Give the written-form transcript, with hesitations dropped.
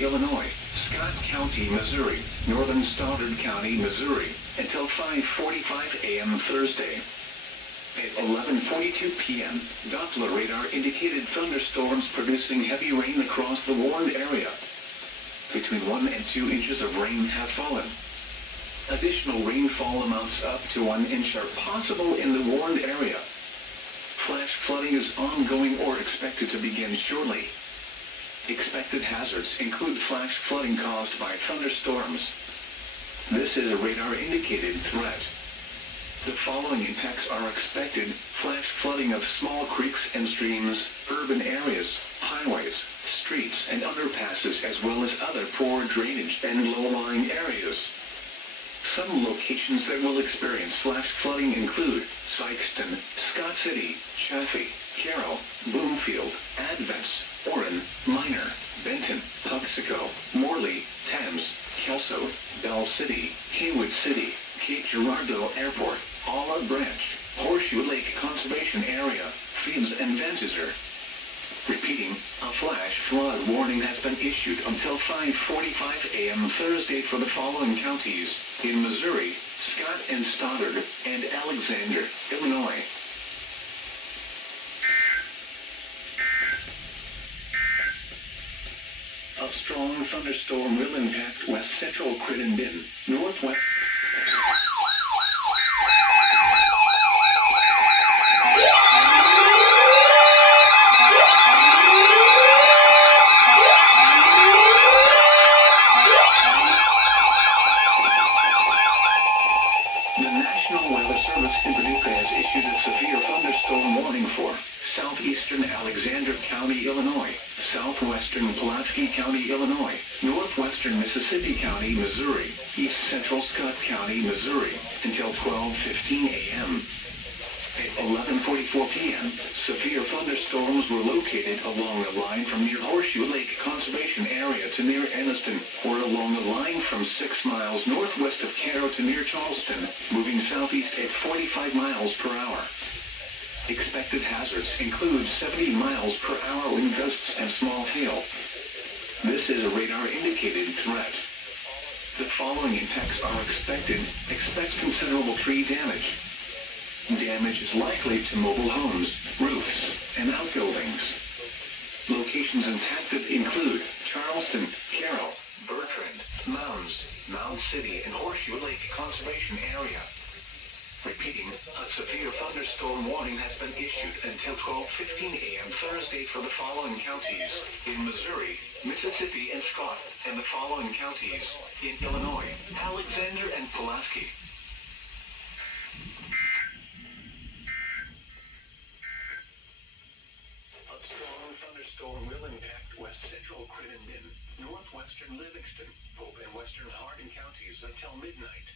County, Illinois, Scott County, Missouri, Northern Stoddard County, Missouri, until 5:45 a.m. Thursday. At 11:42 p.m., Doppler radar indicated thunderstorms producing heavy rain across the warned area. Between 1 and 2 inches of rain have fallen. Additional rainfall amounts up to 1 inch are possible in the warned area. Flash flooding is ongoing or expected to begin shortly. Expected hazards include flash flooding caused by thunderstorms. This is a radar-indicated threat. The following impacts are expected: flash flooding of small creeks and streams, urban areas, highways, streets and underpasses, as well as other poor drainage and low-lying areas. Some locations that will experience flash flooding include Sykeston, Scott City, Chaffee, Carroll, Bloomfield, Advance, Orrin, Minor, Benton, Puxico, Morley, Thames, Kelso, Bell City, Kaywood City, Cape Girardeau Airport, Olive Branch, Horseshoe Lake Conservation Area, Phoebes and Vancouver. Repeating, a flash flood warning has been issued until 5:45 a.m. Thursday for the following counties in Missouri: Scott and Stoddard, and Alexander, Illinois. A strong thunderstorm will impact west central Crittenden, northwest. The National Weather Service in Paducah has issued a severe thunderstorm warning for southeastern Alexander County, Illinois, southwestern Pulaski County, Illinois, northwestern Mississippi County, Missouri, east central Scott County, Missouri, until 12:15 a.m. At 11:44 p.m., severe thunderstorms were located along a line from near Horseshoe Lake Conservation Area to near Anniston, or along a line from 6 miles northwest of Cairo to near Charleston, moving southeast at 45 miles per hour. Expected hazards include 70 miles per hour wind gusts and small hail. This is a radar-indicated threat. The following impacts are expected. Expect considerable tree damage. Damage is likely to mobile homes, roofs, and outbuildings. Locations impacted include Charleston, Carroll, Bertrand, Mounds, Mound City, and Horseshoe Lake Conservation Area. Repeating, a severe thunderstorm warning has been issued until 12:15 a.m. Thursday for the following counties in Missouri, Mississippi, and Scott, and the following counties in Illinois: Alexander and Pulaski. A strong thunderstorm will impact west central Crittenden, northwestern Livingston, Pope, and western Hardin counties until midnight.